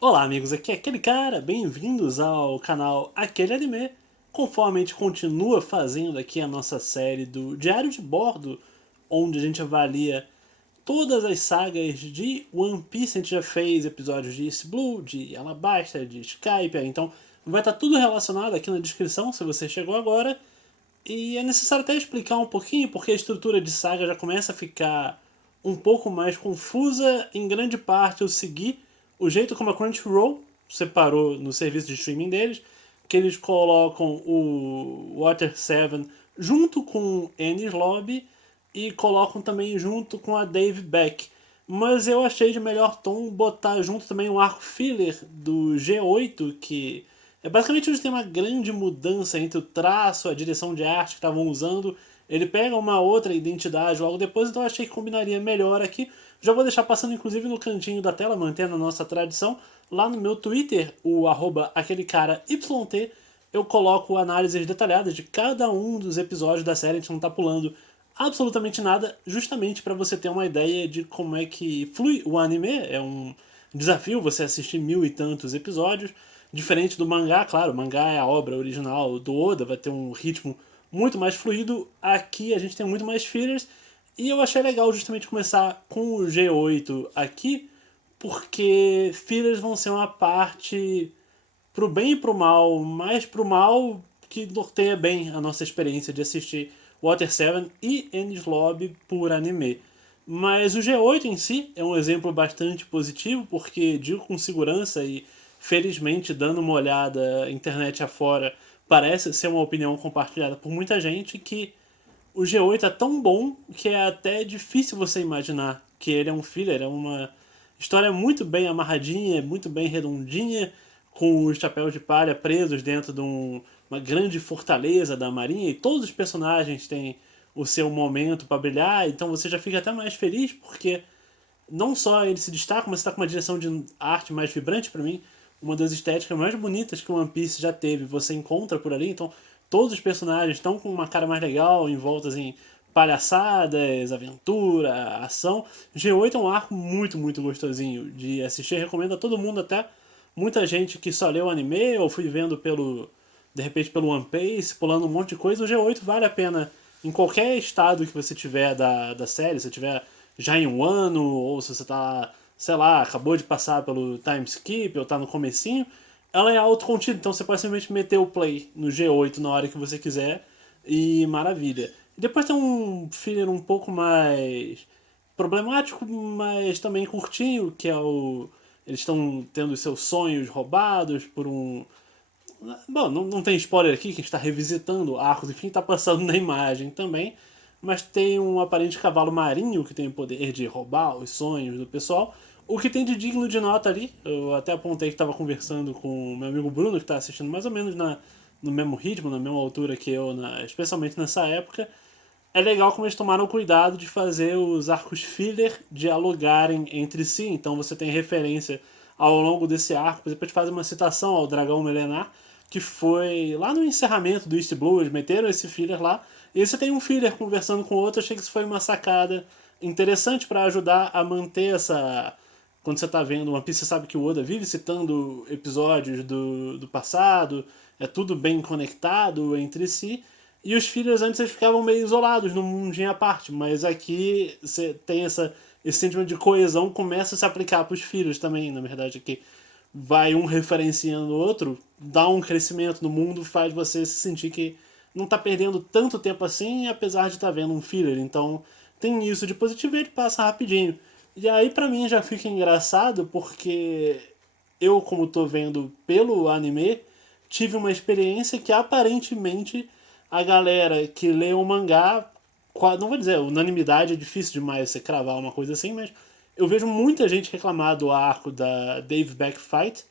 Olá amigos, aqui é aquele cara, bem-vindos ao canal Aquele Anime. Conforme a gente continua fazendo aqui a nossa série do Diário de Bordo, onde a gente avalia todas as sagas de One Piece. A gente já fez episódios de East Blue, de Alabasta, de Skype, então vai estar tudo relacionado aqui na descrição se você chegou agora. E é necessário até explicar um pouquinho, porque a estrutura de saga já começa a ficar um pouco mais confusa. Em grande parte eu segui o jeito como a Crunchyroll separou no serviço de streaming deles, que eles colocam o Water 7 junto com Enies Lobby e colocam também junto com a Dave Beck. Mas eu achei de melhor tom botar junto também o arco filler do G8, que é basicamente onde tem uma grande mudança entre o traço, a direção de arte que estavam usando. Ele pega uma outra identidade logo depois, então eu achei que combinaria melhor aqui. Já vou deixar passando inclusive no cantinho da tela, mantendo a nossa tradição. Lá no meu Twitter, o arroba aquele cara YT, eu coloco análises detalhadas de cada um dos episódios da série. A gente não tá pulando absolutamente nada, justamente para você ter uma ideia de como é que flui o anime. É um desafio você assistir mil e tantos episódios. Diferente do mangá, claro, o mangá é a obra original do Oda, vai ter um ritmo muito mais fluido. Aqui a gente tem muito mais fillers. E eu achei legal justamente começar com o G8 aqui, porque fillers vão ser uma parte pro bem e pro mal, mais pro mal que norteia bem a nossa experiência de assistir Water 7 e Enies Lobby por anime. Mas o G8 em si é um exemplo bastante positivo, porque digo com segurança e felizmente dando uma olhada internet afora, parece ser uma opinião compartilhada por muita gente que o G8 é tão bom que é até difícil você imaginar que ele é um filler, é uma história muito bem amarradinha, muito bem redondinha, com os chapéus de palha presos dentro de uma grande fortaleza da marinha, e todos os personagens têm o seu momento para brilhar, então você já fica até mais feliz porque não só ele se destaca, mas está com uma direção de arte mais vibrante. Para mim, uma das estéticas mais bonitas que o One Piece já teve, você encontra por ali. Então todos os personagens estão com uma cara mais legal, envoltas em palhaçadas, aventura, ação. G8 é um arco muito, muito gostosinho de assistir. Recomendo a todo mundo, até muita gente que só leu o anime ou fui vendo pelo, de repente pelo One Piece, pulando um monte de coisa. O G8 vale a pena em qualquer estado que você tiver da série. Se tiver já em um ano, ou se você tá, sei lá, acabou de passar pelo time skip, ou tá no comecinho, ela é autocontida, então você pode simplesmente meter o play no G8 na hora que você quiser e maravilha. E depois tem um filler um pouco mais problemático, mas também curtinho, que é o. Eles estão tendo seus sonhos roubados por um. Bom, não tem spoiler aqui, que a gente está revisitando Arcos, enfim, está passando na imagem também. Mas tem um aparente cavalo marinho que tem o poder de roubar os sonhos do pessoal. O que tem de digno de nota ali, eu até apontei que estava conversando com o meu amigo Bruno, que está assistindo mais ou menos no mesmo ritmo, na mesma altura que eu, especialmente nessa época. É legal como eles tomaram o cuidado de fazer os arcos filler dialogarem entre si. Então você tem referência ao longo desse arco. Por exemplo, eles fazem uma citação ao dragão milenar, que foi lá no encerramento do East Blue. Eles meteram esse filler lá. E você tem um filler conversando com o outro. Achei que isso foi uma sacada interessante para ajudar a manter essa. Quando você está vendo One Piece, você sabe que o Oda vive citando episódios do passado, é tudo bem conectado entre si. E os fillers antes eles ficavam meio isolados, num mundinho à parte, mas aqui você tem esse sentimento de coesão, começa a se aplicar para os fillers também, na verdade, aqui vai um referenciando o outro, dá um crescimento no mundo, faz você se sentir que não está perdendo tanto tempo assim, apesar de estar vendo um filler. Então tem isso de positivo e ele passa rapidinho. E aí pra mim já fica engraçado porque eu, como tô vendo pelo anime, tive uma experiência que aparentemente a galera que lê o mangá, não vou dizer, unanimidade é difícil demais você cravar uma coisa assim, mas eu vejo muita gente reclamar do arco da Dave Back Fight,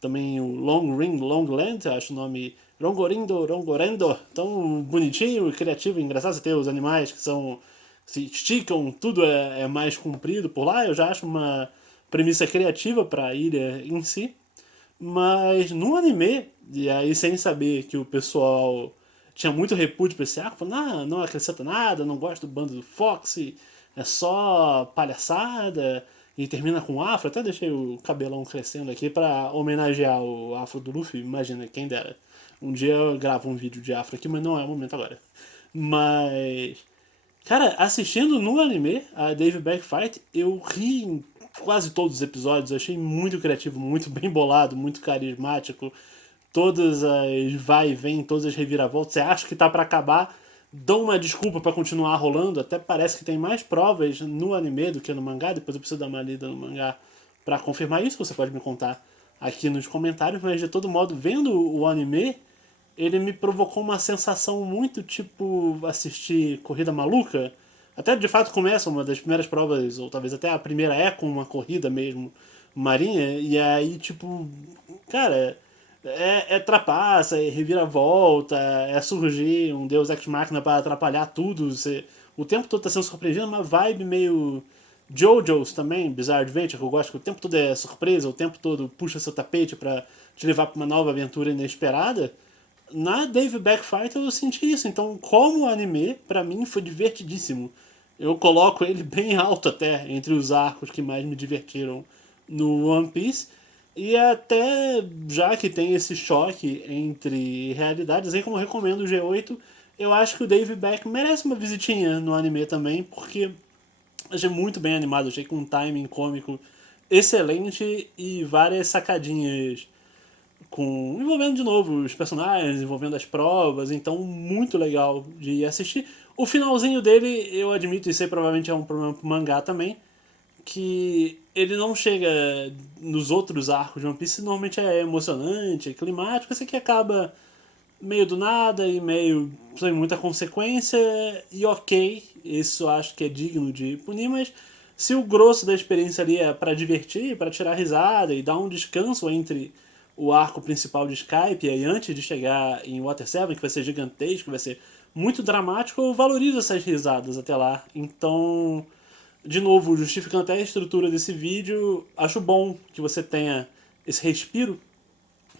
também o Long Ring Long Land, acho o nome Rongorindo Rongorendo, tão bonitinho, criativo e engraçado. Você tem os animais que são se esticam, tudo é mais comprido por lá. Eu já acho uma premissa criativa para a ilha em si. Mas no anime, e aí sem saber que o pessoal tinha muito repúdio pra esse arco, falando, ah, não acrescenta nada, não gosto do bando do Fox, é só palhaçada. e termina com afro. Até deixei o cabelão crescendo aqui pra homenagear o afro do Luffy. Imagina, quem dera. Um dia eu gravo um vídeo de afro aqui, mas não é o momento agora. Mas, cara, assistindo no anime a Dave Backfight, eu ri em quase todos os episódios. Eu achei muito criativo, muito bem bolado, muito carismático. Todas as vai e vem, todas as reviravoltas. Você acha que tá pra acabar, dão uma desculpa pra continuar rolando. Até parece que tem mais provas no anime do que no mangá. Depois eu preciso dar uma lida no mangá pra confirmar isso. Você pode me contar aqui nos comentários. Mas de todo modo, vendo o anime, ele me provocou uma sensação muito tipo assistir Corrida Maluca. Até de fato começa uma das primeiras provas, ou talvez até a primeira é com uma corrida mesmo, marinha, e aí tipo, cara, é trapaça, é reviravolta, é surgir um Deus Ex Machina para atrapalhar tudo. Você, o tempo todo tá sendo surpreendido, uma vibe meio JoJo's também, Bizarre Adventure, que eu gosto que o tempo todo é surpresa, o tempo todo puxa seu tapete para te levar para uma nova aventura inesperada. Na Dave Backfight eu senti isso, então como anime, pra mim foi divertidíssimo. Eu coloco ele bem alto até, entre os arcos que mais me divertiram no One Piece. E até já que tem esse choque entre realidades, aí como eu recomendo o G8, eu acho que o Dave Back merece uma visitinha no anime também, porque achei muito bem animado, achei com um timing cômico excelente e várias sacadinhas com envolvendo de novo os personagens, envolvendo as provas, então muito legal de assistir. O finalzinho dele, eu admito, isso aí provavelmente é um problema pro mangá também, que ele não chega nos outros arcos de One Piece, normalmente é emocionante, é climático, esse aqui acaba meio do nada e meio sem muita consequência, e ok, isso acho que é digno de punir, mas se o grosso da experiência ali é para divertir, para tirar risada e dar um descanso entre o arco principal de Skype e antes de chegar em Water 7, que vai ser gigantesco, vai ser muito dramático, eu valorizo essas risadas até lá. Então, de novo, justificando até a estrutura desse vídeo, acho bom que você tenha esse respiro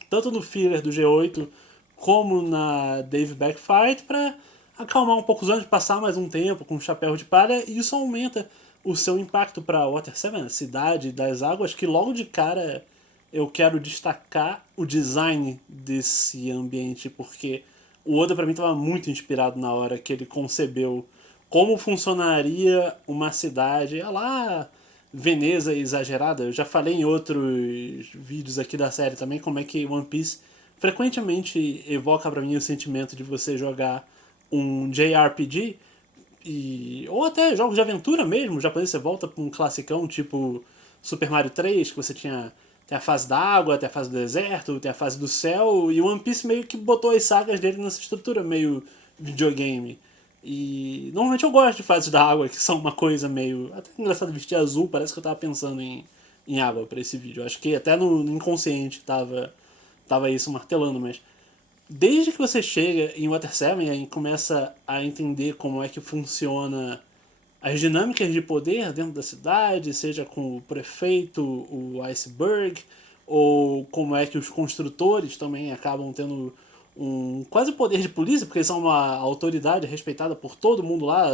tanto no filler do G8 como na Dave Backfight para acalmar um pouco os ânimos, passar mais um tempo com um chapéu de palha, e isso aumenta o seu impacto para Water 7, a cidade das águas, que logo de cara eu quero destacar o design desse ambiente, porque o Oda para mim estava muito inspirado na hora que ele concebeu como funcionaria uma cidade, olha lá, Veneza exagerada. Eu já falei em outros vídeos aqui da série também como é que One Piece frequentemente evoca pra mim o sentimento de você jogar um JRPG ou até jogos de aventura mesmo. Japonês, você volta pra um classicão tipo Super Mario 3, que você tinha tem a fase da água, tem a fase do deserto, tem a fase do céu, e o One Piece meio que botou as sagas dele nessa estrutura meio videogame. E normalmente eu gosto de fases da água, que são uma coisa meio. Até engraçado vestir azul, parece que eu tava pensando em água pra esse vídeo. Acho que até no inconsciente tava isso martelando, mas desde que você chega em Water 7 e começa a entender como é que funciona as dinâmicas de poder dentro da cidade, seja com o prefeito, o iceberg, ou como é que os construtores também acabam tendo um quase poder de polícia, porque eles são uma autoridade respeitada por todo mundo lá.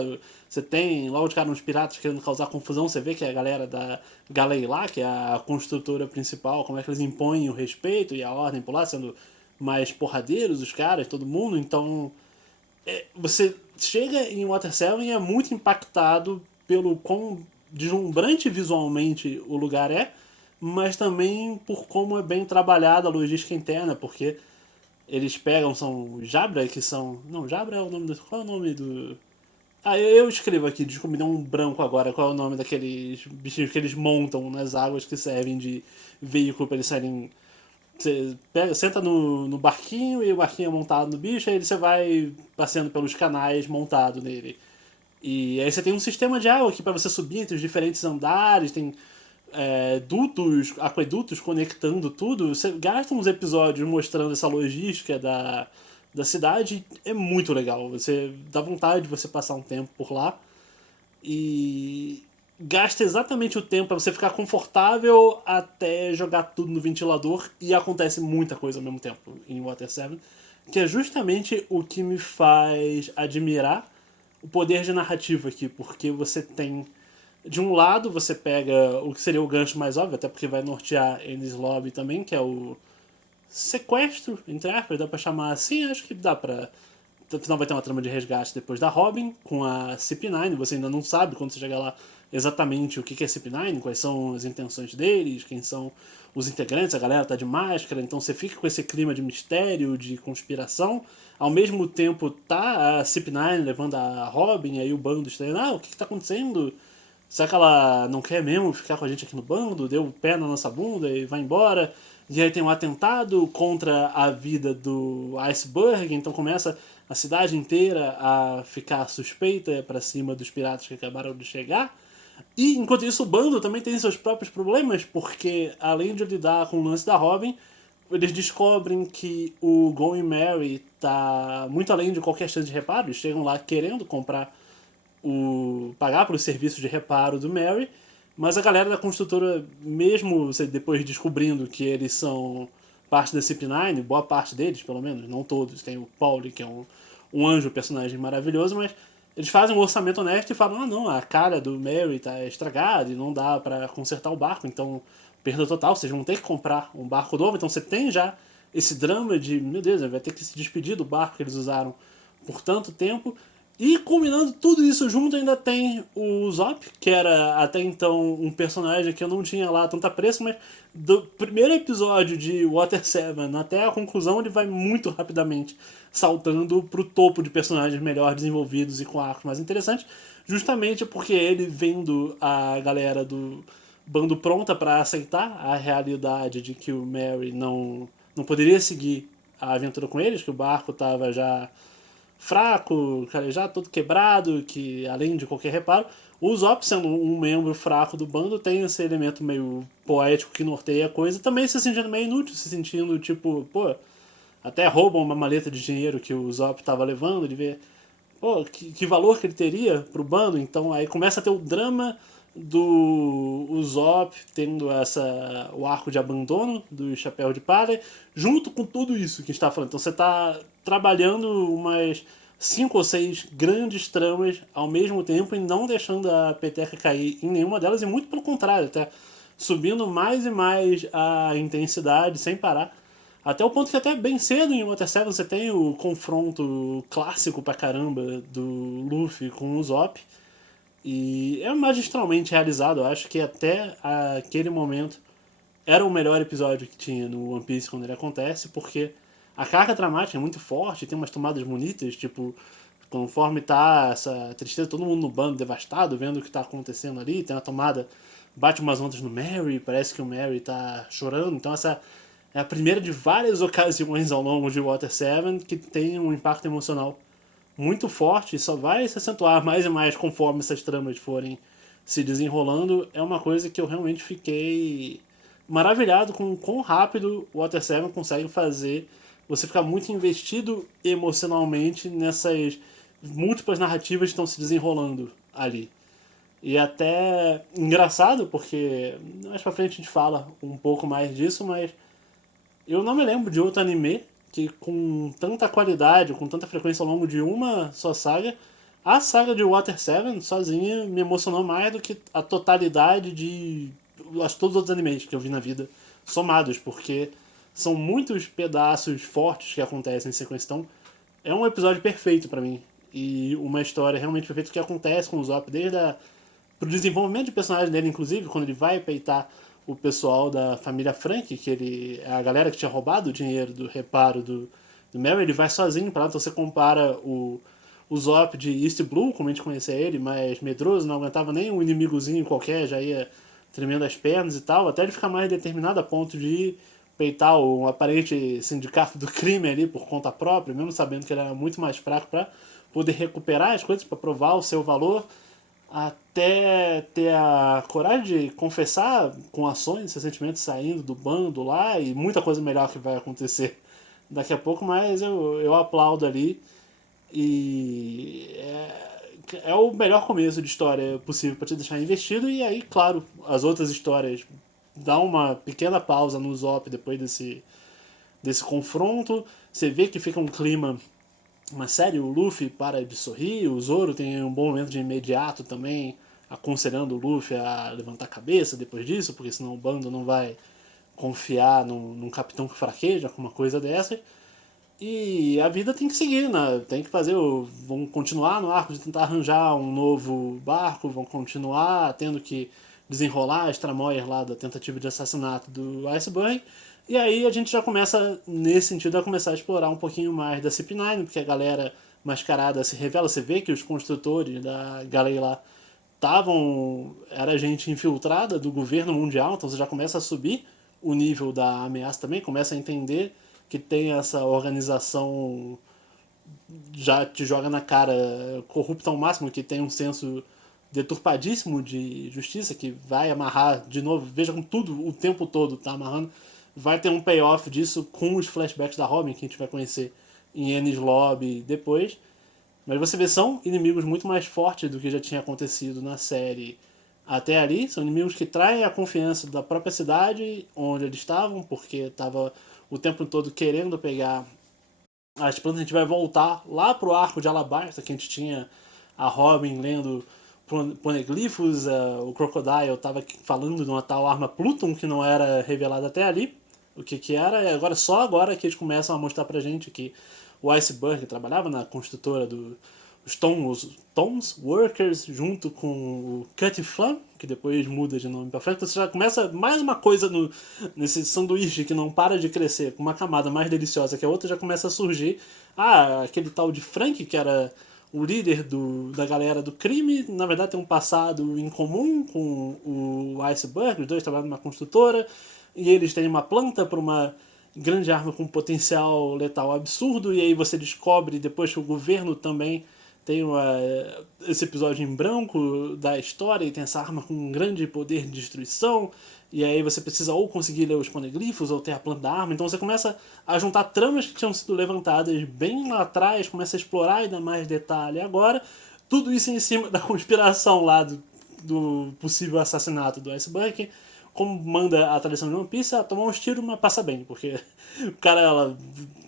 Você tem logo de cara uns piratas querendo causar confusão, você vê que a galera da Galei lá, que é a construtora principal, como é que eles impõem o respeito e a ordem por lá, sendo mais porradeiros os caras, todo mundo. Então você chega em Water 7 e é muito impactado pelo quão deslumbrante visualmente o lugar é, mas também por como é bem trabalhada a logística interna, porque eles pegam, são Jabra, que são... Não, Jabra é o nome do... Qual é o nome do... Ah, eu escrevo aqui, desculpa, me deu um branco agora, qual é o nome daqueles bichinhos que eles montam nas águas que servem de veículo para eles saírem. Você pega, senta no barquinho e o barquinho é montado no bicho, aí você vai passeando pelos canais montado nele. E aí você tem um sistema de água aqui para você subir entre os diferentes andares, tem dutos, aquedutos conectando tudo. Você gasta uns episódios mostrando essa logística da cidade, é muito legal. Você dá vontade de você passar um tempo por lá e gasta exatamente o tempo para você ficar confortável até jogar tudo no ventilador, e acontece muita coisa ao mesmo tempo em Water 7, que é justamente o que me faz admirar o poder de narrativa aqui, porque você tem De um lado você pega o que seria o gancho mais óbvio, até porque vai nortear Enies Lobby também, que é o sequestro, entre aspas, dá pra chamar assim, acho que dá pra. Afinal vai ter uma trama de resgate depois da Robin, com a CP9, você ainda não sabe quando você chegar lá exatamente o que é CP9, quais são as intenções deles, quem são os integrantes, a galera tá de máscara, então você fica com esse clima de mistério, de conspiração. Ao mesmo tempo tá a CP9 levando a Robin, aí o bando estranho, o que tá acontecendo? Será que ela não quer mesmo ficar com a gente aqui no bando? Deu o pé na nossa bunda e vai embora? E aí tem um atentado contra a vida do Iceberg, então começa a cidade inteira a ficar suspeita pra cima dos piratas que acabaram de chegar. E enquanto isso, o bando também tem seus próprios problemas, porque além de lidar com o lance da Robin, eles descobrem que o Going Mary tá muito além de qualquer chance de reparo. Eles chegam lá querendo comprar pagar pelos serviços de reparo do Mary, mas a galera da construtora, mesmo você depois descobrindo que eles são parte da CP9, boa parte deles, pelo menos, não todos, tem o Pauli, que é um anjo, personagem maravilhoso, mas eles fazem um orçamento honesto e falam, não, a cara do Mary tá estragada e não dá para consertar o barco, então perda total, vocês vão ter que comprar um barco novo, então você tem já esse drama de, meu Deus, vai ter que se despedir do barco que eles usaram por tanto tempo. E combinando tudo isso junto, ainda tem o Zop, que era até então um personagem que eu não tinha lá tanto apreço, mas do primeiro episódio de Water 7 até a conclusão ele vai muito rapidamente saltando pro topo de personagens melhor desenvolvidos e com arcos mais interessantes, justamente porque ele vendo a galera do bando pronta para aceitar a realidade de que o Mary não poderia seguir a aventura com eles, que o barco estava já fraco, calejado, todo quebrado, que além de qualquer reparo, o Zop, sendo um membro fraco do bando, tem esse elemento meio poético que norteia a coisa, também se sentindo meio inútil, se sentindo tipo, pô, até roubam uma maleta de dinheiro que o Zop tava levando, de ver, pô, que valor que ele teria pro bando, então aí começa a ter o drama do Usopp tendo o arco de abandono do Chapéu de Palha, junto com tudo isso que a gente tá falando. Então você tá trabalhando umas 5 ou 6 grandes tramas ao mesmo tempo e não deixando a peteca cair em nenhuma delas, e muito pelo contrário, até subindo mais e mais a intensidade sem parar. Até o ponto que até bem cedo em Water 7 você tem o confronto clássico pra caramba do Luffy com o Usopp. E é magistralmente realizado. Eu acho que até aquele momento era o melhor episódio que tinha no One Piece quando ele acontece, porque a carga dramática é muito forte, tem umas tomadas bonitas, tipo, conforme tá essa tristeza, todo mundo no bando devastado, vendo o que tá acontecendo ali, tem uma tomada, bate umas ondas no Mary, parece que o Mary tá chorando, então essa é a primeira de várias ocasiões ao longo de Water 7 que tem um impacto emocional muito forte e só vai se acentuar mais e mais conforme essas tramas forem se desenrolando. É uma coisa que eu realmente fiquei maravilhado com quão rápido o Water 7 consegue fazer você ficar muito investido emocionalmente nessas múltiplas narrativas que estão se desenrolando ali. E até engraçado, porque mais pra frente a gente fala um pouco mais disso, mas eu não me lembro de outro anime que com tanta qualidade, com tanta frequência ao longo de uma só saga, a saga de Water 7 sozinha me emocionou mais do que a totalidade de acho, todos os outros animes que eu vi na vida somados, porque são muitos pedaços fortes que acontecem em sequência. Então, é um episódio perfeito pra mim. E uma história realmente perfeita que acontece com o Zop desde pro desenvolvimento de personagem dele, inclusive, quando ele vai peitar o pessoal da família Frank, que ele é a galera que tinha roubado o dinheiro do reparo do Mary, ele vai sozinho pra lá, então você compara o Zop de East Blue, como a gente conhecia ele, mais medroso, não aguentava nem um inimigozinho qualquer, já ia tremendo as pernas e tal, até ele ficar mais determinado a ponto de peitar um aparente sindicato do crime ali por conta própria, mesmo sabendo que ele era muito mais fraco para poder recuperar as coisas, para provar o seu valor, até ter a coragem de confessar com ações seus sentimentos saindo do bando lá e muita coisa melhor que vai acontecer daqui a pouco, mas eu aplaudo ali e é o melhor começo de história possível para te deixar investido. E aí, claro, as outras histórias dão uma pequena pausa no Zop depois desse confronto, você vê que fica um clima. Mas sério, o Luffy para de sorrir, o Zoro tem um bom momento de imediato também, aconselhando o Luffy a levantar a cabeça depois disso, porque senão o bando não vai confiar num capitão que fraqueja com uma coisa dessa. E a vida tem que seguir, né? Tem que fazer. Vão continuar no arco de tentar arranjar um novo barco, vão continuar tendo que desenrolar as tramóias lá da tentativa de assassinato do Iceberg. E aí a gente já começa, nesse sentido, a começar a explorar um pouquinho mais da CP9, porque a galera mascarada se revela. Você vê que os construtores da galera lá estavam. Era gente infiltrada do governo mundial, então você já começa a subir o nível da ameaça também, começa a entender que tem essa organização, já te joga na cara, corrupta ao máximo, que tem um senso deturpadíssimo de justiça, que vai amarrar de novo, veja como tudo o tempo todo tá amarrando, vai ter um payoff disso com os flashbacks da Robin, que a gente vai conhecer em Enies Lobby depois. Mas você vê, são inimigos muito mais fortes do que já tinha acontecido na série até ali. São inimigos que traem a confiança da própria cidade onde eles estavam, porque estava o tempo todo querendo pegar as plantas. A gente vai voltar lá pro arco de Alabasta, que a gente tinha a Robin lendo poneglyphos, o Crocodile estava falando de uma tal arma Pluton que não era revelada até ali o que era, e agora só agora que eles começam a mostrar pra gente que o Iceberg trabalhava na construtora do Stones Workers junto com o Cut Flam, que depois muda de nome pra frente. Então você já começa mais uma coisa nesse sanduíche que não para de crescer, com uma camada mais deliciosa que a outra, já começa a surgir. Aquele tal de Frank, que era o líder da galera do crime, na verdade tem um passado em comum com o Iceberg, os dois trabalham numa construtora, e eles têm uma planta para uma grande arma com potencial letal absurdo, e aí você descobre depois que o governo também tem esse episódio em branco da história e tem essa arma com um grande poder de destruição, e aí você precisa ou conseguir ler os poneglyphos ou ter a planta da arma. Então você começa a juntar tramas que tinham sido levantadas bem lá atrás, começa a explorar ainda mais detalhe agora, tudo isso em cima da conspiração lá do possível assassinato do Iceberg, como manda a tradição de One Piece, tomar uns tiros, mas passa bem, porque o cara,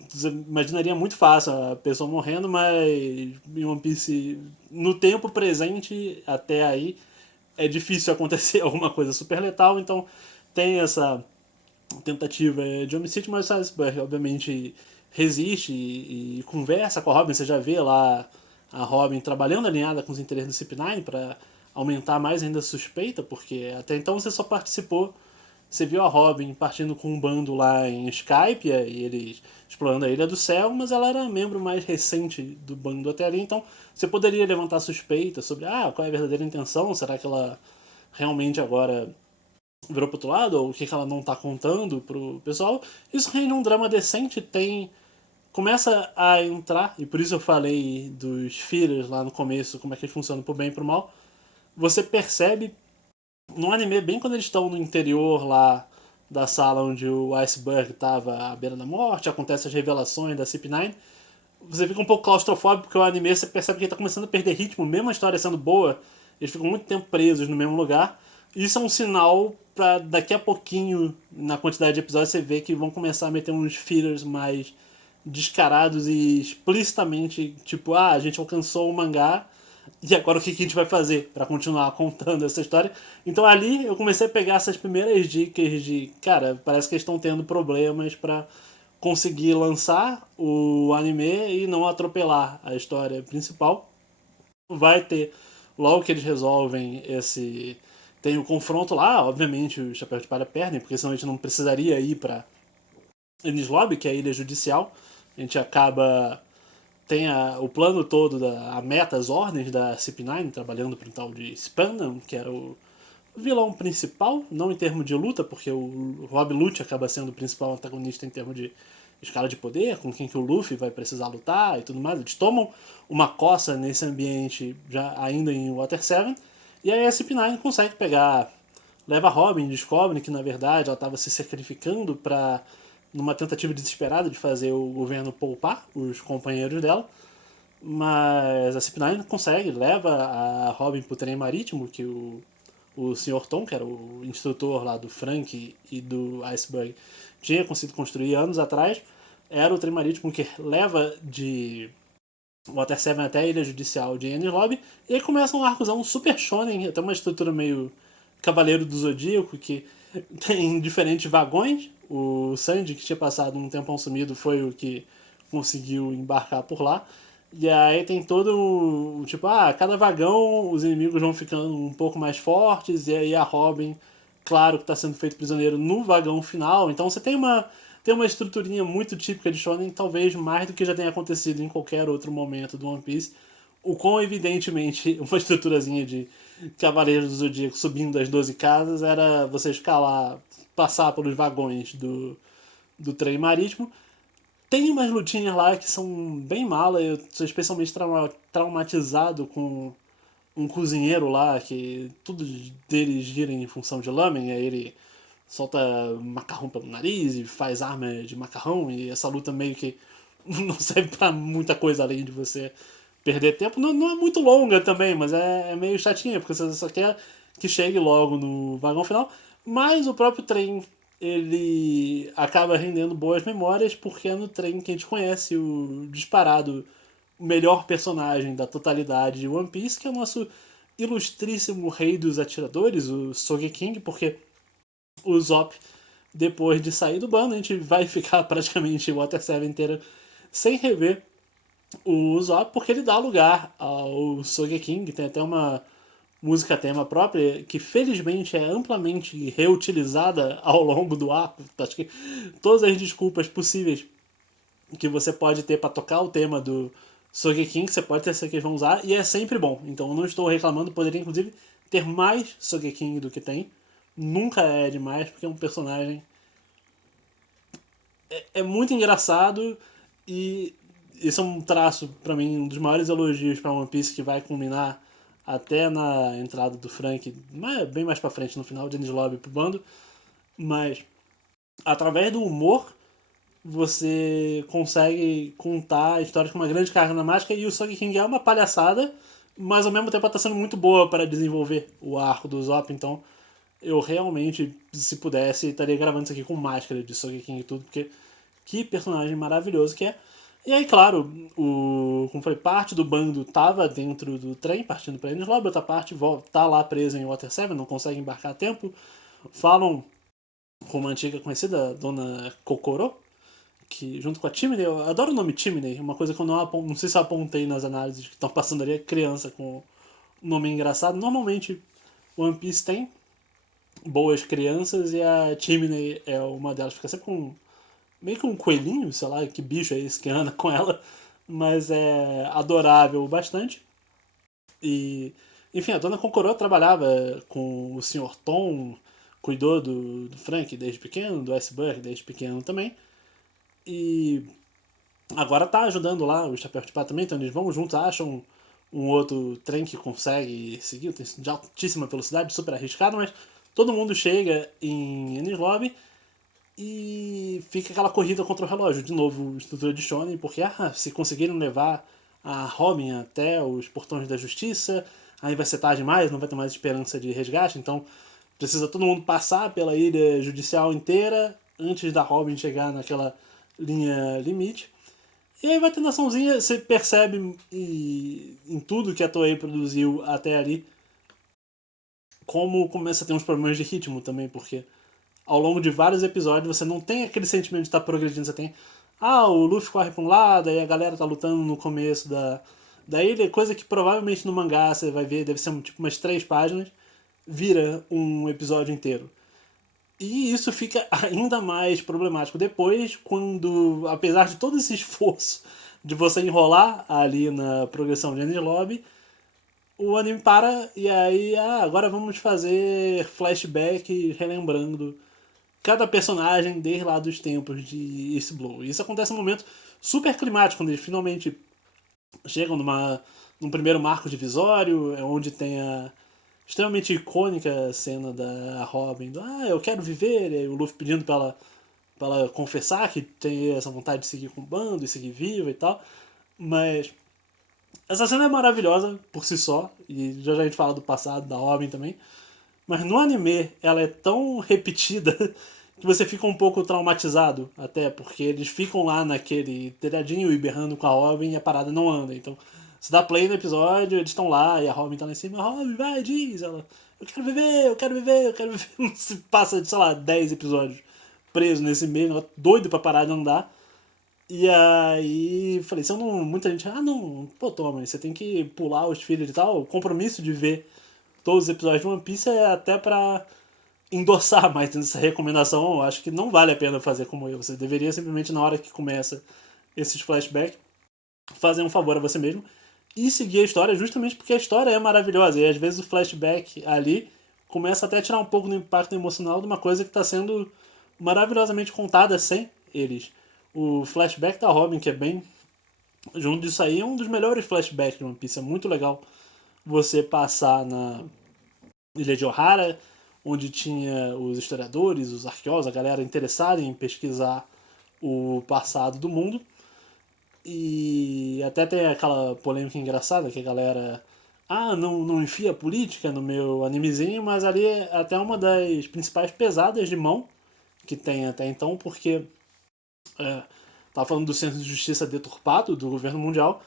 você imaginaria muito fácil a pessoa morrendo, mas em One Piece, no tempo presente, até aí, é difícil acontecer alguma coisa super letal, então tem essa tentativa de homicídio, mas o Iceberg obviamente resiste e conversa com a Robin. Você já vê lá a Robin trabalhando alinhada com os interesses do CP9 para aumentar mais ainda a suspeita, porque até então você só participou, você viu a Robin partindo com um bando lá em Skype e eles explorando a Ilha do Céu, mas ela era membro mais recente do bando até ali, então você poderia levantar suspeita sobre qual é a verdadeira intenção, será que ela realmente agora virou pro outro lado, ou o que ela não tá contando pro pessoal. Isso rende um drama decente, começa a entrar, e por isso eu falei dos fillers lá no começo, como é que eles funcionam pro bem e pro mal. Você percebe no anime, bem quando eles estão no interior lá da sala onde o Iceberg estava à beira da morte, acontecem as revelações da CP9, você fica um pouco claustrofóbico, porque o anime você percebe que ele está começando a perder ritmo, mesmo a história sendo boa, eles ficam muito tempo presos no mesmo lugar. Isso é um sinal para daqui a pouquinho, na quantidade de episódios, você ver que vão começar a meter uns fillers mais descarados e explicitamente, tipo, a gente alcançou o mangá, e agora o que a gente vai fazer para continuar contando essa história? Então ali eu comecei a pegar essas primeiras dicas de, cara, parece que eles estão tendo problemas para conseguir lançar o anime e não atropelar a história principal. Vai ter, logo que eles resolvem esse. Tem o confronto lá, obviamente os Chapéus de Palha perdem, porque senão a gente não precisaria ir pra Enies Lobby, que é a ilha judicial. A gente acaba. Tem o plano todo, a meta, as ordens da CP9, trabalhando para um tal de Spandam, que era o vilão principal, não em termos de luta, porque o Rob Lute acaba sendo o principal antagonista em termos de escala de poder, com quem que o Luffy vai precisar lutar e tudo mais. Eles tomam uma coça nesse ambiente já ainda em Water 7, e aí a CP9 consegue pegar, leva a Robin, descobre que na verdade ela estava se sacrificando para numa tentativa desesperada de fazer o governo poupar os companheiros dela, mas a CP9 consegue, leva a Robin pro trem marítimo que o Sr. Tom, que era o instrutor lá do Frank e do Iceberg, tinha conseguido construir anos atrás. Era o trem marítimo que leva de Water 7 até a ilha judicial de Enies Lobby, e aí começa um arcozão super shonen, até uma estrutura meio Cavaleiro do Zodíaco, que tem diferentes vagões. O Sanji, que tinha passado um tempão sumido, foi o que conseguiu embarcar por lá. E aí tem todo o tipo, cada vagão os inimigos vão ficando um pouco mais fortes, e aí a Robin, claro que está sendo feito prisioneiro no vagão final. Então você tem uma estruturinha muito típica de Shonen, talvez mais do que já tenha acontecido em qualquer outro momento do One Piece. O quão evidentemente uma estruturazinha de Cavaleiros do Zodíaco subindo as 12 casas era você escalar, passar pelos vagões do trem marítimo. Tem umas lutinhas lá que são bem malas, eu sou especialmente traumatizado com um cozinheiro lá, que tudo dele gira em função de lamen, aí ele solta macarrão pelo nariz e faz arma de macarrão, e essa luta meio que não serve pra muita coisa além de você perder tempo. Não, não é muito longa também, mas é meio chatinha, porque você só quer que chegue logo no vagão final. Mas o próprio trem, ele acaba rendendo boas memórias, porque é no trem que a gente conhece o disparado melhor personagem da totalidade de One Piece, que é o nosso ilustríssimo rei dos atiradores, o Sogeking, porque o Zop, depois de sair do bando, a gente vai ficar praticamente o Water 7 inteira sem rever o Usopp, porque ele dá lugar ao Sogeking, tem até uma música tema própria, que felizmente é amplamente reutilizada ao longo do arco. Acho que todas as desculpas possíveis que você pode ter para tocar o tema do Sogeking, você pode ter certeza que eles vão usar, e é sempre bom. Então eu não estou reclamando, poderia inclusive ter mais Sogeking do que tem. Nunca é demais, porque é um personagem é muito engraçado e esse é um traço, pra mim, um dos maiores elogios pra One Piece, que vai culminar até na entrada do Frank, bem mais pra frente, no final de Enies Lobby pro bando. Mas através do humor você consegue contar histórias com uma grande carga dramática, e o Song King é uma palhaçada, mas ao mesmo tempo está sendo muito boa para desenvolver o arco do Zop. Então eu realmente, se pudesse, estaria gravando isso aqui com máscara de Sogeking e tudo, porque que personagem maravilhoso que é. E aí, claro, como foi parte do bando tava dentro do trem, partindo para Enies Lobby, outra parte tá lá presa em Water 7, não consegue embarcar a tempo. Falam com uma antiga conhecida, Dona Kokoro, que junto com a Chimney, eu adoro o nome Chimney, uma coisa que eu não sei se eu apontei nas análises que estão passando ali, é criança com nome engraçado. Normalmente One Piece tem boas crianças e a Chimney é uma delas. Fica sempre com meio que um coelhinho, sei lá, que bicho é esse que anda com ela, mas é adorável bastante. E, enfim, a dona Concorô trabalhava com o Sr. Tom, cuidou do Frank desde pequeno, do Iceberg desde pequeno também, e agora tá ajudando lá o Chapéu de Palha também, então eles vão juntos, acham um outro trem que consegue seguir, de altíssima velocidade, super arriscado, mas todo mundo chega em Enies Lobby e fica aquela corrida contra o relógio. De novo, estrutura de Shonen, porque se conseguirem levar a Robin até os portões da justiça, aí vai ser tarde demais, não vai ter mais esperança de resgate, então precisa todo mundo passar pela ilha judicial inteira antes da Robin chegar naquela linha limite. E aí vai tendo açãozinha, você percebe em tudo que a Toei produziu até ali como começa a ter uns problemas de ritmo também, porque ao longo de vários episódios você não tem aquele sentimento de estar progredindo, você tem o Luffy corre pra um lado, aí a galera tá lutando no começo da ilha, coisa que provavelmente no mangá você vai ver, deve ser tipo umas 3 páginas, vira um episódio inteiro. E isso fica ainda mais problemático depois, quando, apesar de todo esse esforço de você enrolar ali na progressão de Enies Lobby, o anime para e aí, agora vamos fazer flashback relembrando cada personagem desde lá dos tempos de Ace Blow. E isso acontece num momento super climático, quando eles finalmente chegam num primeiro marco divisório, onde tem a extremamente icônica cena da Robin, eu quero viver, e o Luffy pedindo pra ela confessar que tem essa vontade de seguir com o bando e seguir viva e tal. Mas essa cena é maravilhosa por si só, e já a gente fala do passado da Robin também. Mas no anime ela é tão repetida que você fica um pouco traumatizado, até, porque eles ficam lá naquele telhadinho e berrando com a Robin e a parada não anda. Então, você dá play no episódio, eles estão lá e a Robin tá lá em cima, Robin, vai, diz, ela, eu quero viver, eu quero viver, eu quero viver. Se passa, sei lá, 10 episódios preso nesse meio, doido pra parar de andar. E aí, falei, se eu não. Muita gente, não, pô, toma, você tem que pular os filhos e tal. O compromisso de ver todos os episódios de One Piece é até pra endossar mais essa recomendação. Eu acho que não vale a pena fazer como eu. Você deveria simplesmente, na hora que começa esses flashbacks, fazer um favor a você mesmo e seguir a história, justamente porque a história é maravilhosa. E às vezes o flashback ali começa até a tirar um pouco do impacto emocional de uma coisa que está sendo maravilhosamente contada sem eles. O flashback da Robin, que é bem junto disso aí, é um dos melhores flashbacks de One Piece. É muito legal você passar na Ilha de Ohara, onde tinha os historiadores, os arqueólogos, a galera interessada em pesquisar o passado do mundo. E até tem aquela polêmica engraçada que a galera. Não enfia política no meu animezinho, mas ali é até uma das principais pesadas de mão que tem até então, porque tava falando do senso de justiça deturpado do governo mundial,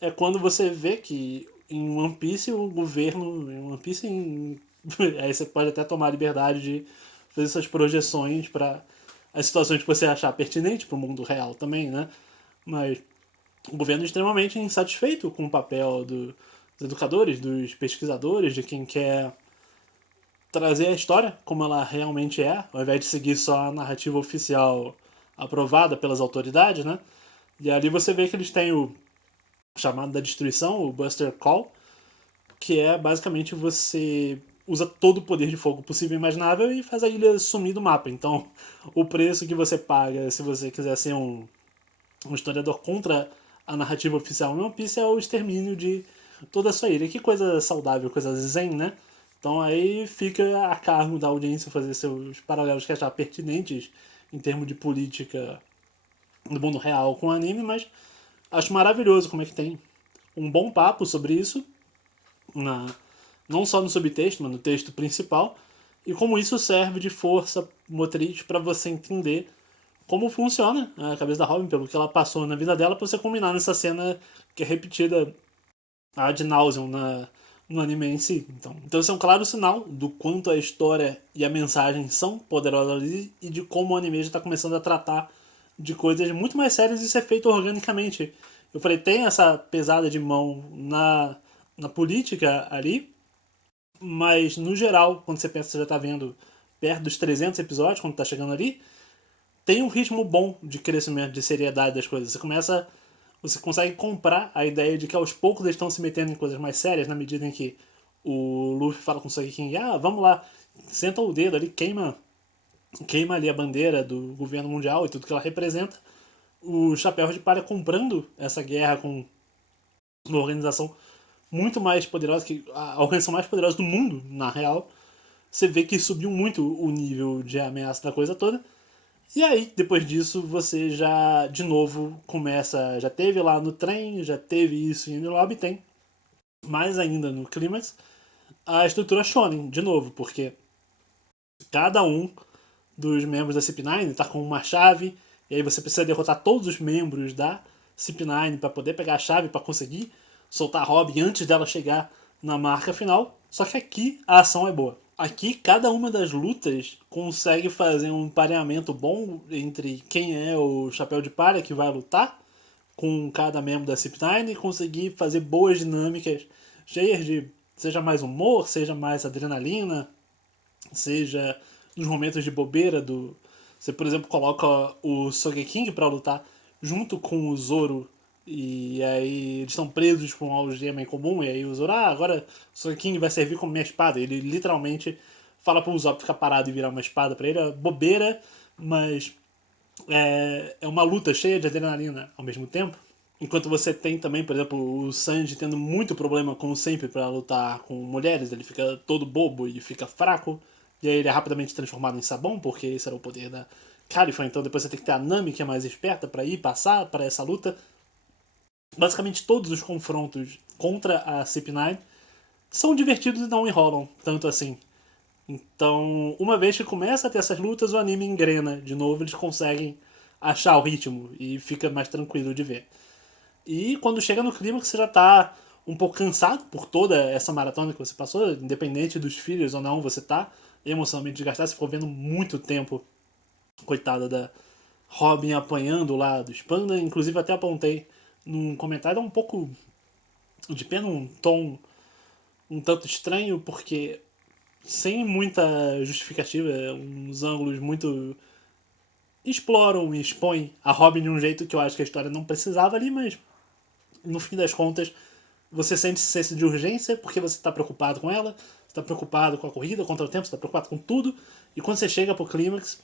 é quando você vê que em One Piece o governo. Em One Piece aí você pode até tomar a liberdade de fazer essas projeções para as situações que você achar pertinente para o mundo real também, né? Mas o governo é extremamente insatisfeito com o papel dos educadores, dos pesquisadores, de quem quer trazer a história como ela realmente é, ao invés de seguir só a narrativa oficial aprovada pelas autoridades, né? E ali você vê que eles têm o chamado da destruição, o Buster Call, que é basicamente você usa todo o poder de fogo possível e imaginável e faz a ilha sumir do mapa. Então, o preço que você paga se você quiser ser um historiador contra a narrativa oficial em One Piece é o extermínio de toda a sua ilha. Que coisa saudável, coisa zen, né? Então aí fica a cargo da audiência fazer seus paralelos que achar pertinentes em termos de política do mundo real com o anime, mas acho maravilhoso como é que tem um bom papo sobre isso, na, não só no subtexto, mas no texto principal, e como isso serve de força motriz para você entender como funciona a cabeça da Robin, pelo que ela passou na vida dela, pra você combinar nessa cena que é repetida ad nauseam no anime em si. Então isso é um claro sinal do quanto a história e a mensagem são poderosas e de como o anime já está começando a tratar de coisas muito mais sérias e isso é feito organicamente. Eu falei, tem essa pesada de mão na política ali, mas no geral, quando você pensa que você já está vendo perto dos 300 episódios, quando está chegando ali, tem um ritmo bom de crescimento, de seriedade das coisas. Você consegue comprar a ideia de que aos poucos eles estão se metendo em coisas mais sérias, na medida em que o Luffy fala com o Sogeking, vamos lá, senta o dedo ali, queima ali a bandeira do governo mundial e tudo que ela representa. O Chapéu de Palha comprando essa guerra com uma organização muito mais poderosa, a organização mais poderosa do mundo, na real. Você vê que subiu muito o nível de ameaça da coisa toda. E aí, depois disso, você já, de novo, começa. Já teve lá no trem, já teve isso em Lobby, tem mais ainda no Clímax, a estrutura Shonen, de novo, porque cada um dos membros da CP9 tá com uma chave, e aí você precisa derrotar todos os membros da CP9 para poder pegar a chave para conseguir soltar a Robin antes dela chegar na marca final. Só que aqui a ação é boa. Aqui cada uma das lutas consegue fazer um pareamento bom entre quem é o Chapéu de Palha que vai lutar com cada membro da CP9 e conseguir fazer boas dinâmicas cheias de seja mais humor, seja mais adrenalina, seja nos momentos de bobeira do você, por exemplo, coloca o Sogeking pra lutar junto com o Zoro e aí eles estão presos com um algema em comum e aí o Zoro, agora o Sogeking vai servir como minha espada. Ele literalmente fala pro Usopp ficar parado e virar uma espada pra ele. É bobeira, mas é uma luta cheia de adrenalina ao mesmo tempo. Enquanto você tem também, por exemplo, o Sanji tendo muito problema, como sempre, pra lutar com mulheres. Ele fica todo bobo e fica fraco. E aí ele é rapidamente transformado em sabão, porque esse era o poder da Califa. Então depois você tem que ter a Nami, que é mais esperta, pra ir passar para essa luta. Basicamente todos os confrontos contra a CP9 são divertidos e não enrolam tanto assim. Então, uma vez que começa a ter essas lutas, o anime engrena de novo, eles conseguem achar o ritmo e fica mais tranquilo de ver. E quando chega no clima que você já tá um pouco cansado por toda essa maratona que você passou, independente dos filhos ou não, você tá emocionalmente desgastado, você ficou vendo muito tempo, coitada da Robin apanhando lá dos Panda, inclusive até apontei num comentário um pouco de pena, um tom um tanto estranho, porque sem muita justificativa, uns ângulos muito exploram e expõem a Robin de um jeito que eu acho que a história não precisava ali, mas no fim das contas você sente senso de urgência porque você está preocupado com ela, você está preocupado com a corrida, contra o tempo, você está preocupado com tudo, e quando você chega pro clímax,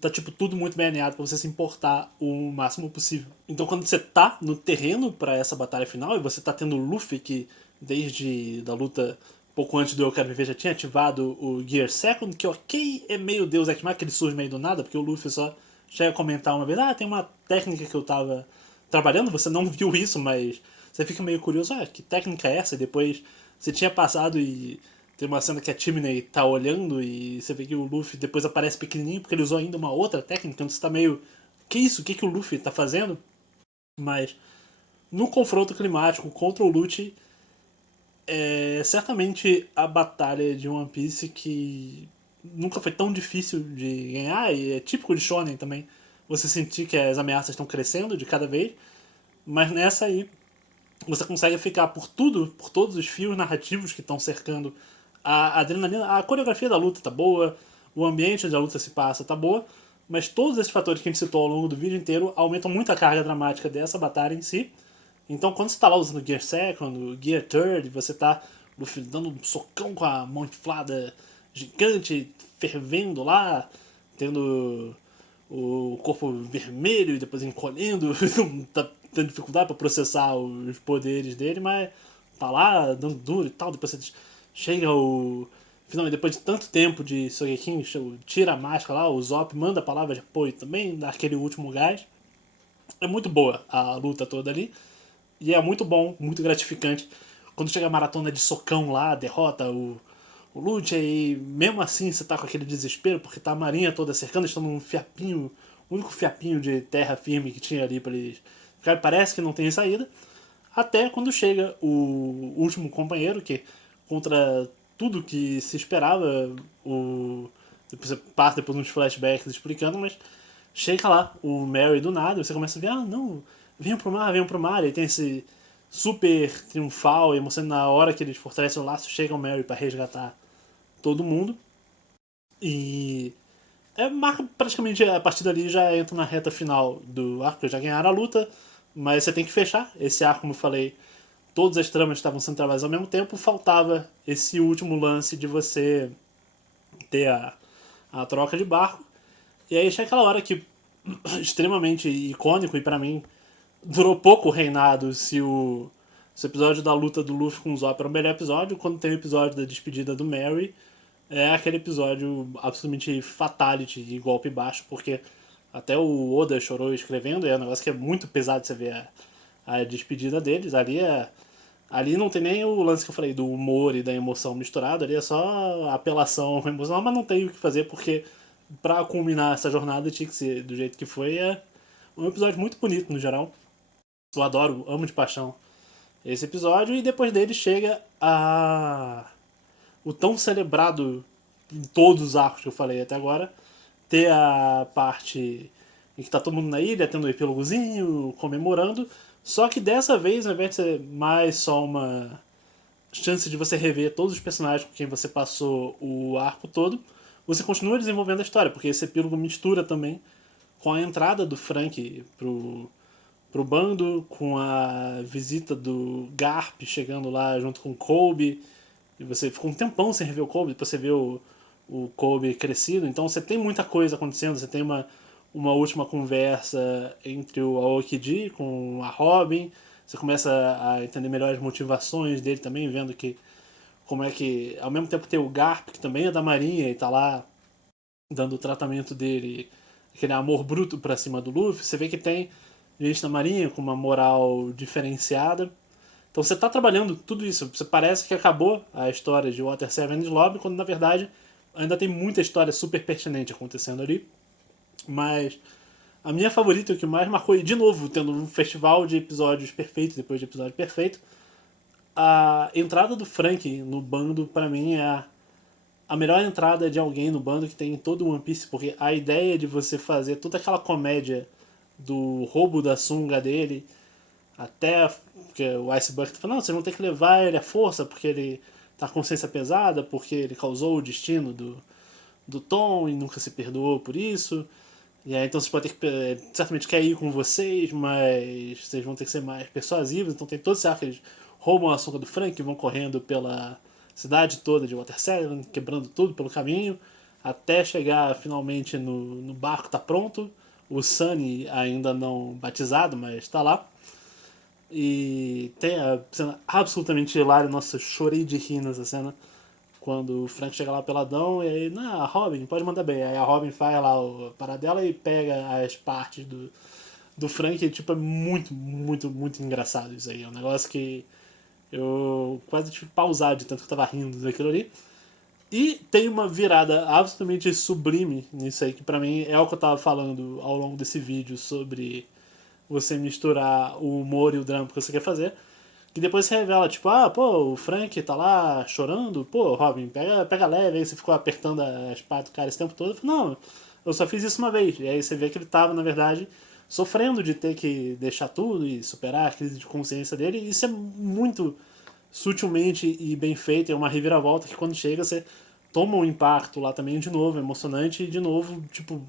tá tipo tudo muito bem alinhado pra você se importar o máximo possível. Então quando você tá no terreno para essa batalha final e você tá tendo o Luffy que desde da luta pouco antes do Eu Quero Viver já tinha ativado o Gear Second, que ok, é meio Deus Ex Machina, que ele surge meio do nada, porque o Luffy só chega a comentar uma vez, tem uma técnica que eu tava trabalhando, você não viu isso, mas você fica meio curioso, que técnica é essa? E depois você tinha passado e tem uma cena que a Chimney tá olhando e você vê que o Luffy depois aparece pequenininho porque ele usou ainda uma outra técnica, então você tá meio... Que isso? O que o Luffy tá fazendo? Mas no confronto climático contra o Luffy é certamente a batalha de One Piece que nunca foi tão difícil de ganhar e é típico de Shonen também você sentir que as ameaças estão crescendo de cada vez, mas nessa aí você consegue ficar por tudo, por todos os fios narrativos que estão cercando a adrenalina, a coreografia da luta tá boa, o ambiente onde a luta se passa tá boa, mas todos esses fatores que a gente citou ao longo do vídeo inteiro aumentam muito a carga dramática dessa batalha em si. Então quando você tá lá usando o Gear Second, o Gear Third, você tá dando um socão com a mão inflada gigante, fervendo lá, tendo o corpo vermelho e depois encolhendo, tá tendo dificuldade para processar os poderes dele, mas tá lá dando duro e tal. Depois você chega o. Finalmente, depois de tanto tempo de Sogeking, tira a máscara lá, o Zop manda a palavra de apoio também, dá aquele último gás. É muito boa a luta toda ali. E é muito bom, muito gratificante. Quando chega a maratona de socão lá, derrota o Lute, e mesmo assim você tá com aquele desespero, porque tá a marinha toda cercando, eles estão num fiapinho, o único fiapinho de terra firme que tinha ali pra eles ficarem, parece que não tem saída. Até quando chega o último companheiro, que contra tudo que se esperava, depois você passa depois uns flashbacks explicando, mas chega lá o Mary do nada, e você começa a ver, não, venham pro mar, e tem esse super triunfal e emocionante na hora que eles fortalecem o laço, chega o Mary para resgatar todo mundo. E marca praticamente a partir dali já entra na reta final do arco, já ganharam a luta, mas você tem que fechar esse arco, como eu falei. Todas as tramas estavam sendo trabalhadas ao mesmo tempo, faltava esse último lance de você ter a troca de barco. E aí chega aquela hora que extremamente icônico e pra mim durou pouco o reinado se o episódio da luta do Luffy com o Zop era o melhor episódio, quando tem o episódio da despedida do Mary, é aquele episódio absolutamente fatality e golpe baixo, porque até o Oda chorou escrevendo, é um negócio que é muito pesado de você ver a despedida deles. Ali não tem nem o lance que eu falei do humor e da emoção misturado, ali é só apelação emocional, mas não tem o que fazer porque pra culminar essa jornada tinha que ser do jeito que foi. É um episódio muito bonito no geral. Eu adoro, amo de paixão esse episódio, e depois dele chega o tão celebrado em todos os arcos que eu falei até agora, ter a parte em que tá todo mundo na ilha, tendo um epílogozinho, comemorando, só que dessa vez, ao invés de ser mais só uma chance de você rever todos os personagens com quem você passou o arco todo, você continua desenvolvendo a história, porque esse epílogo mistura também com a entrada do Frank pro bando, com a visita do Garp chegando lá junto com o Kobe, e você ficou um tempão sem rever o Kobe, depois você vê o Kobe crescido, então você tem muita coisa acontecendo, você tem uma última conversa entre o Aokiji com a Robin, você começa a entender melhor as motivações dele também, vendo que como é que, ao mesmo tempo tem o Garp, que também é da Marinha e tá lá dando o tratamento dele, aquele amor bruto pra cima do Luffy, você vê que tem gente da Marinha com uma moral diferenciada. Então você tá trabalhando tudo isso. Você parece que acabou a história de Water 7 Lobby, quando na verdade ainda tem muita história super pertinente acontecendo ali, mas a minha favorita, o que mais marcou, e de novo, tendo um festival de episódios perfeitos depois de episódio perfeito, a entrada do Frank no bando, pra mim, é a melhor entrada de alguém no bando que tem em todo o One Piece, porque a ideia de você fazer toda aquela comédia do roubo da sunga dele, até porque o Iceberg tá falando, não, vocês vão ter que levar ele à força, porque ele tá com consciência pesada, porque ele causou o destino do Tom e nunca se perdoou por isso. E aí então vocês podem ter que. Certamente quer ir com vocês, mas vocês vão ter que ser mais persuasivos. Então tem todo esse arco que eles roubam a açúcar do Frank e vão correndo pela cidade toda de Water 7, quebrando tudo pelo caminho, até chegar finalmente no barco tá pronto. O Sunny ainda não batizado, mas tá lá. E tem a cena absolutamente hilária. Nossa, eu chorei de rir nessa cena. Quando o Frank chega lá peladão e aí, não, a Robin, pode mandar bem. Aí a Robin faz lá a parada dela e pega as partes do Frank. E, tipo, é muito, muito, muito engraçado isso aí. É um negócio que eu quase tive que pausar de tanto que eu tava rindo daquilo ali. E tem uma virada absolutamente sublime nisso aí, que pra mim é o que eu tava falando ao longo desse vídeo sobre você misturar o humor e o drama que você quer fazer. Que depois se revela, tipo, ah, pô, o Frank tá lá chorando, pô, Robin, pega leve, aí você ficou apertando a espada do cara esse tempo todo. Eu falei, não, eu só fiz isso uma vez. E aí você vê que ele tava, na verdade, sofrendo de ter que deixar tudo e superar a crise de consciência dele. E isso é muito sutilmente e bem feito, é uma reviravolta que quando chega você toma um impacto lá também de novo, emocionante e de novo, tipo,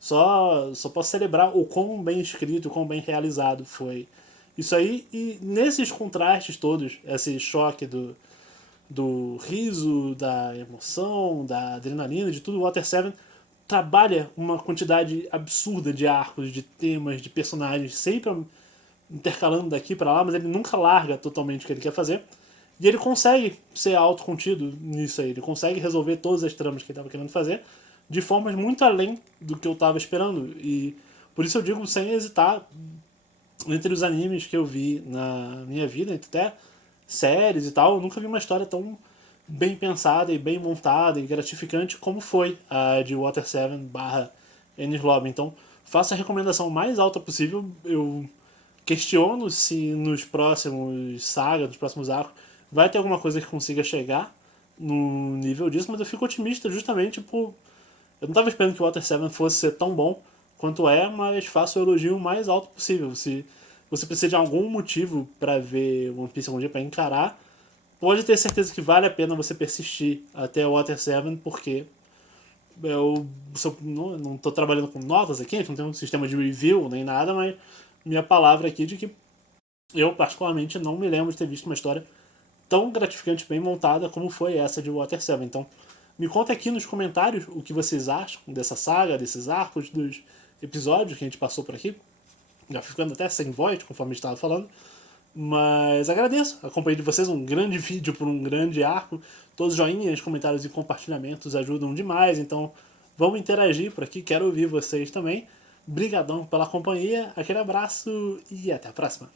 só posso celebrar o quão bem escrito, o quão bem realizado foi isso aí. E nesses contrastes todos, esse choque do riso, da emoção, da adrenalina, de tudo, o Water 7 trabalha uma quantidade absurda de arcos, de temas, de personagens, sempre intercalando daqui para lá, mas ele nunca larga totalmente o que ele quer fazer. E ele consegue ser autocontido nisso aí, ele consegue resolver todas as tramas que ele estava querendo fazer de formas muito além do que eu estava esperando. E por isso eu digo sem hesitar, entre os animes que eu vi na minha vida, entre até séries e tal, eu nunca vi uma história tão bem pensada e bem montada e gratificante como foi a de Water 7 barra Enies Lobby. Então faço a recomendação mais alta possível. Eu questiono se nos próximos sagas, nos próximos arcos, vai ter alguma coisa que consiga chegar no nível disso, mas eu fico otimista justamente por. Eu não estava esperando que o Water 7 fosse ser tão bom quanto é, mas faço o elogio o mais alto possível. Se você precisa de algum motivo para ver One Piece algum dia, para encarar, pode ter certeza que vale a pena você persistir até o Water 7, porque eu não estou trabalhando com notas aqui, não tenho um sistema de review nem nada, mas minha palavra aqui de que eu particularmente não me lembro de ter visto uma história tão gratificante, bem montada como foi essa de Water 7. Então, me conta aqui nos comentários o que vocês acham dessa saga, desses arcos, dos episódios que a gente passou por aqui. Já ficando até sem voz, conforme a gente estava falando. Mas agradeço a companhia de vocês, um grande vídeo por um grande arco. Todos os joinhas, comentários e compartilhamentos ajudam demais, então vamos interagir por aqui, quero ouvir vocês também. Brigadão pela companhia, aquele abraço e até a próxima.